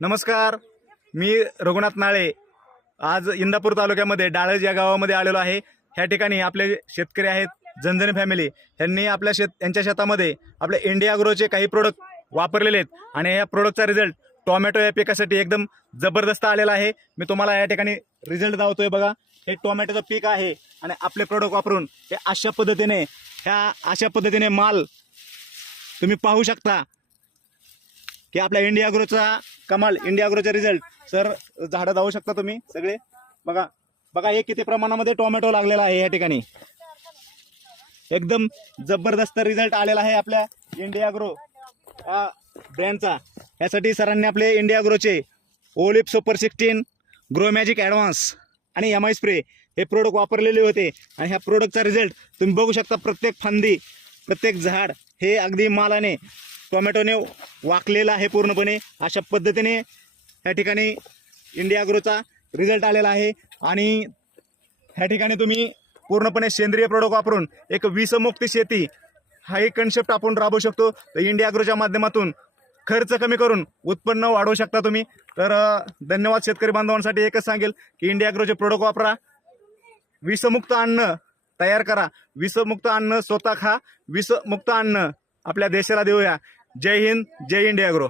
नमस्कार, मी रघुनाथ नाळे आज इंदापूर तालुक्यामध्ये डाळज या गावामध्ये आलेलो आहे। ह्या ठिकाणी आपले शेतकरी आहेत जनजन फॅमिली यांनी यांच्या शेतामध्ये आपले इंडिया ॲग्रोचे काही प्रोडक्ट वापरलेले आहेत आणि या प्रोडक्टचा रिझल्ट टोमॅटो या पिकासाठी एकदम जबरदस्त आलेला आहे। मी तुम्हाला या ठिकाणी रिझल्ट दाखवतोय बघा। हे टोमॅटोचं पीक आहे आणि आपले प्रोडक्ट वापरून हे अशा पद्धतीने माल तुम्ही पाहू शकता की आपल्या इंडिया ॲग्रोचा कमाल, इंडिया ॲग्रोचा रिझल्ट। सर झाडं धावू शकता तुम्ही सगळे बघा बघा, हे किती प्रमाणामध्ये टोमॅटो लागलेला आहे। या ठिकाणी एकदम जबरदस्त रिझल्ट आलेला आहे आपल्या इंडिया ॲग्रो ब्रँडचा। यासाठी सरांनी आपले इंडिया ॲग्रोचे ओलिप सुपर 16, ग्रो मॅजिक ॲडव्हान्स आणि एम आय स्प्रे हे प्रोडक्ट वापरलेले होते आणि ह्या प्रोडक्टचा रिझल्ट तुम्ही बघू शकता। प्रत्येक फांदी, प्रत्येक झाड हे अगदी मालाने टोमॅटोने वाकलेला आहे पूर्णपणे। अशा पद्धतीने ह्या ठिकाणी इंडिया ॲग्रोचा रिझल्ट आलेला आहे आणि ह्या ठिकाणी तुम्ही पूर्णपणे सेंद्रिय प्रोडक्ट वापरून एक विषमुक्त शेती हा एक कन्सेप्ट आपण राबवू शकतो। तर इंडिया ॲग्रोच्या माध्यमातून खर्च कमी करून उत्पन्न वाढवू शकता तुम्ही। तर धन्यवाद शेतकरी बांधवांसाठी एकच सांगेल की इंडिया ॲग्रोचे प्रोडक्ट वापरा, विषमुक्त अन्न तयार करा, विषमुक्त अन्न स्वतः खा, विषमुक्त अन्न आपल्या देशाला देऊया। जय हिंद, जय इंडिया ॲग्रो।